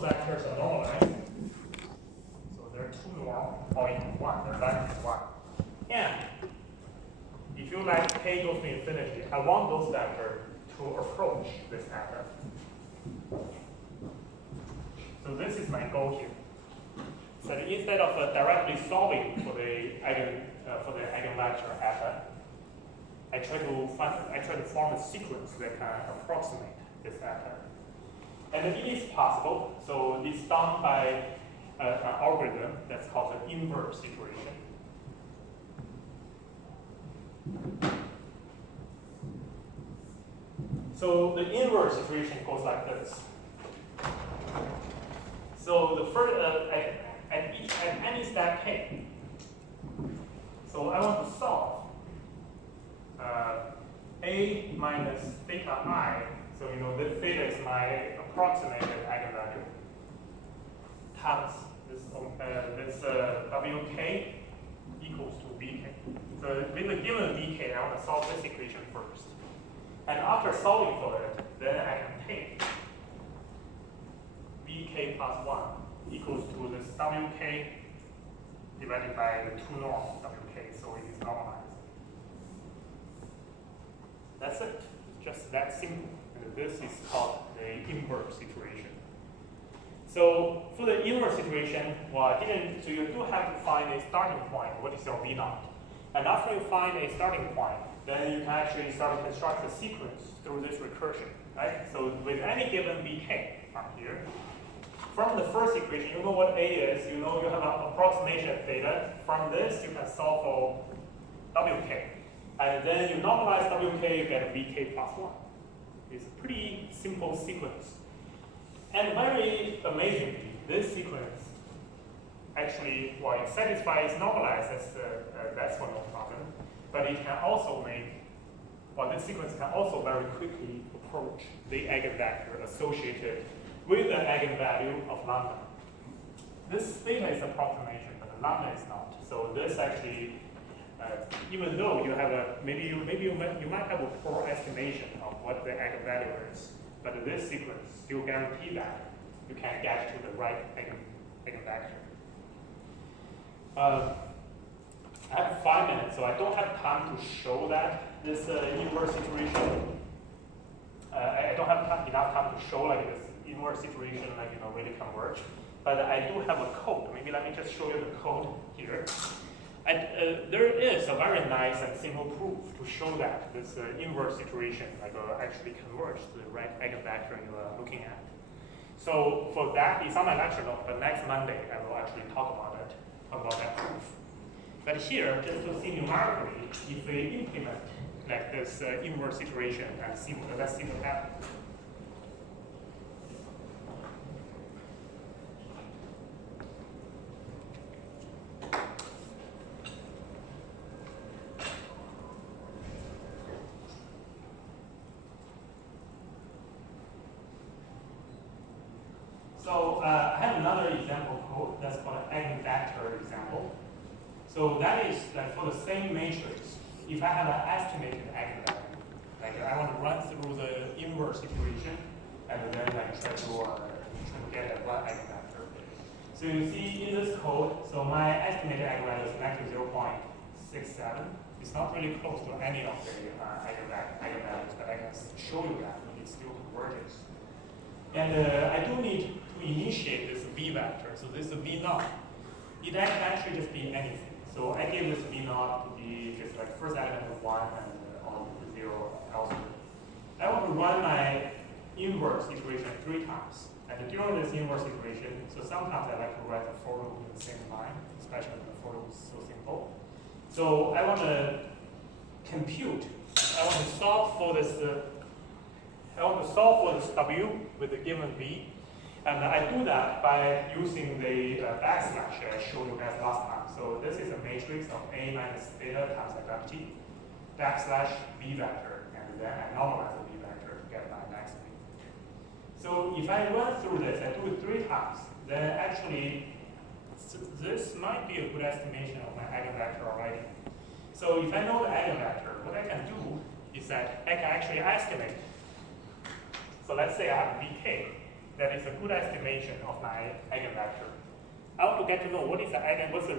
those vectors are normalized. So there are two norm all in one, their length is 1. And if you let k goes to infinity, I want those vectors to approach this pattern. So this is my goal here. So instead of directly solving for the eigenvector eta, I try to form a sequence that can approximate this eta. And it is possible. So it's done by an algorithm that's called the inverse iteration. So the inverse iteration goes like this. So the first at any step k. So I want to solve a minus theta I. So you know this theta is my approximated eigenvalue times this wk equals to vk. So with a given vk, I want to solve this equation first. And after solving for it, then I can take vk plus 1 equals to this wk divided by the 2 norm wk, so it is normalized. That's it, just that simple. And this is called the inverse iteration. So for the inverse iteration, so you do have to find a starting point. What is your v naught? And after you find a starting point, then you can actually start to construct a sequence through this recursion, right? So with any given vk from here, from the first equation, you know what a is. You know you have an approximation of theta. From this, you can solve for wk. And then you normalize wk, you get vk plus 1. It's a pretty simple sequence. And very amazingly, this sequence actually, well, it satisfies normalized, that's one no problem. But it can also this sequence can also very quickly approach the eigenvector associated with the eigenvalue of lambda. This theta is approximation, but the lambda is not. So this actually, even though you have you might have a poor estimation of what the eigenvalue is, but this sequence still guarantee that you can get to the right eigenvector. I have 5 minutes, so I don't have time to show that this inverse iteration. I don't have enough time to show like this inverse iteration, like really converge. But I do have a code. Maybe let me just show you the code here. And there is a very nice and simple proof to show that this inverse iteration actually converge to the right eigenvector you are looking at. So for that, it's on my lecture note, but next Monday I will actually talk about that proof. But here, just to see numerically, if we implement like this inverse iteration and let's see what happens. So I have another example code that's called an eigenvector example. So that is like for the same matrix, if I have an estimated eigenvalue, like I want to run through the inverse iteration and then try to get that one eigenvector. So you see in this code, so my estimated eigenvalue is negative 0.67. It's not really close to any of the eigenvalues, but I can show you that it still converges. And I do need to initiate this v vector. So this v naught, it can actually just be anything. So I give this v naught to be just like first element of 1 and all the 0 elsewhere. I want to run my inverse iteration 3 times. And during this inverse iteration, so sometimes I like to write the for loop in the same line, especially when the for loop is so simple. So I want to compute, I want to solve for this w with the given v. And I do that by using the backslash I showed you guys last time. So this is a matrix of a minus theta times FFT, backslash v vector, and then I normalize the v vector to get my next v. So if I run through this, I do it 3 times, then actually this might be a good estimation of my eigenvector already. So if I know the eigenvector, what I can do is that I can actually estimate. So let's say I have vk. that is a good estimation of my eigenvector. I want to get to know what's the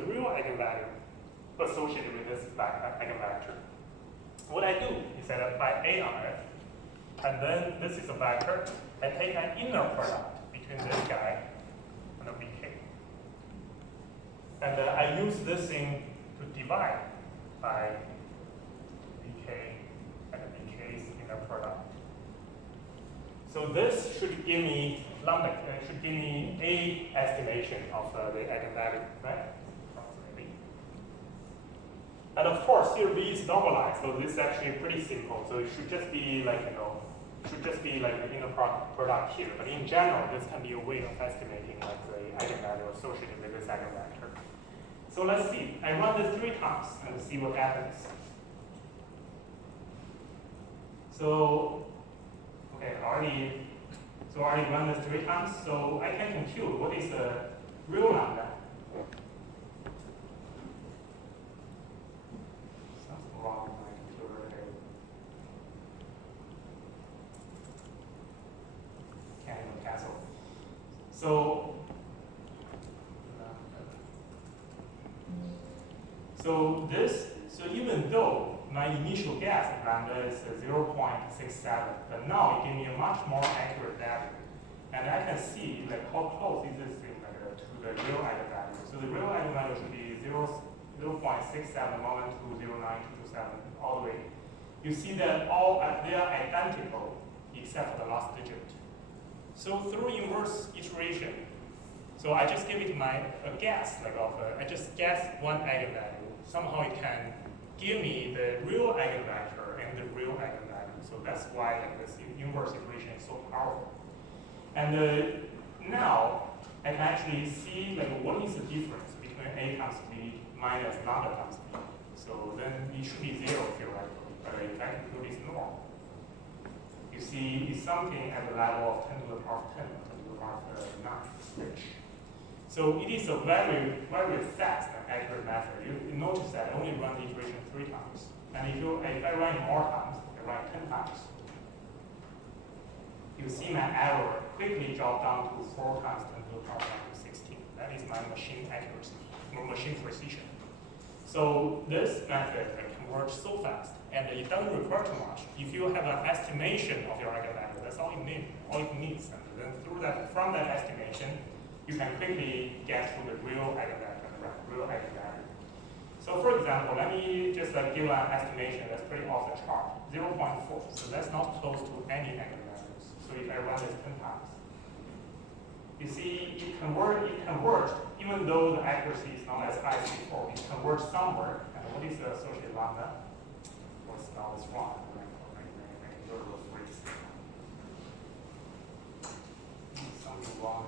real eigenvalue associated with this eigenvector. What I do is that I apply A on it, and then this is a vector. I take an inner product between this guy and the BK. And I use this thing to divide by BK and BK's inner product. So this should give me lambda, should give me A estimation of the eigenvalue, right? Approximately. And of course, here V is normalized, so this is actually pretty simple. So it should just be like, the inner product here. But in general, this can be a way of estimating like the eigenvalue associated with this eigenvector. So let's see. I run this 3 times and see what happens. So, okay, I already run this 3 times, so I can compute what is the real lambda. Something wrong with my computer here. Can't even cancel. So even though my initial guess of lambda is 0.67, but now it gives me a much more accurate value. And I can see like how close is this thing to the real eigenvalue. So the real eigenvalue should be 0.67, 112, all the way. You see that they are identical except for the last digit. So through inverse iteration, so I just give it a guess, I just guess one eigenvalue. Somehow it can give me the real eigenvector and the real eigenvalue. So that's why this inverse iteration is so powerful. And now I can actually see what is the difference between A times B minus lambda times B. So then it should be 0 theoretically, but if I include its norm, you see it's something at the level of 10 to the power of 10 or 10 to the power of 9. So it is a very, very fast and accurate method. You notice that I only run the iteration 3 times. And if I run it more times, I run it 10 times, you see my error quickly drop down to 4 times 10 to the power of 16. That is my machine accuracy, or machine precision. So this method converges so fast, and it doesn't require too much. If you have an estimation of your eigenvalue, that's all it needs. And then from that estimation, you can quickly get to the real eigenvalue. So for example, let me just give an estimation that's pretty off the chart, 0.4. So that's not close to any eigenvalues. So if I run this 10 times, you see it converged, even though the accuracy is not as high as before, it converged somewhere. And what is the associated lambda? What's now is wrong. Something wrong.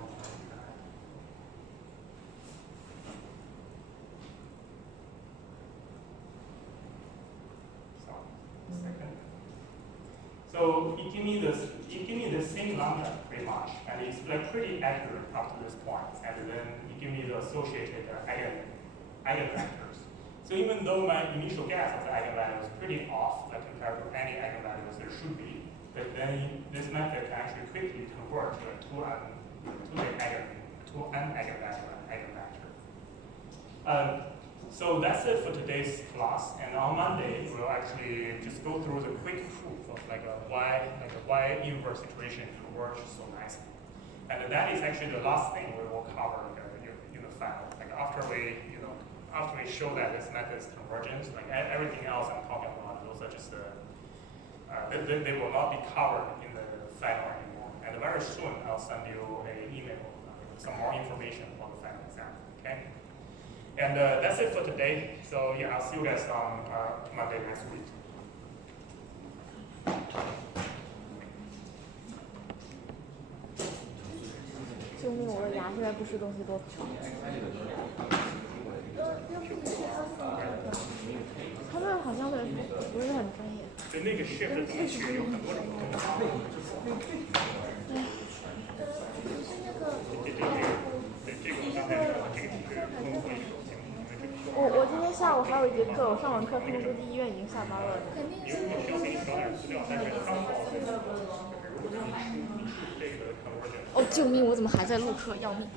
So it give me the same lambda pretty much, and it's pretty accurate up to this point. And then it give me the associated eigenvectors. So even though my initial guess of the eigenvalue is pretty off, compared to any eigenvalues there should be, but then this method can actually quickly convert to an eigenvector. So that's it for today's class. And on Monday, we'll actually just go through the quick proof of why inverse iteration converges so nicely. And that is actually the last thing we will cover in the final. After we show that this method is convergence, everything else I'm talking about, those are just they will not be covered in the final anymore. And very soon I'll send you an email with some more information about the final exam. Okay. And that's it for today. So yeah, I'll see you guys on Monday next week. 救命！我的牙现在不吃东西都疼。他们好像不是很专业。就那个 shift 的东西有很多种功能。就是那个。这个刚才说这个是通过一种节目。我今天下午还有一节课，我上完课他们估计医院已经下班了。肯定是。你需要给你找点资料，但是刚好如果你出这个 conversion。哦，救命！我怎么还在录课？要命！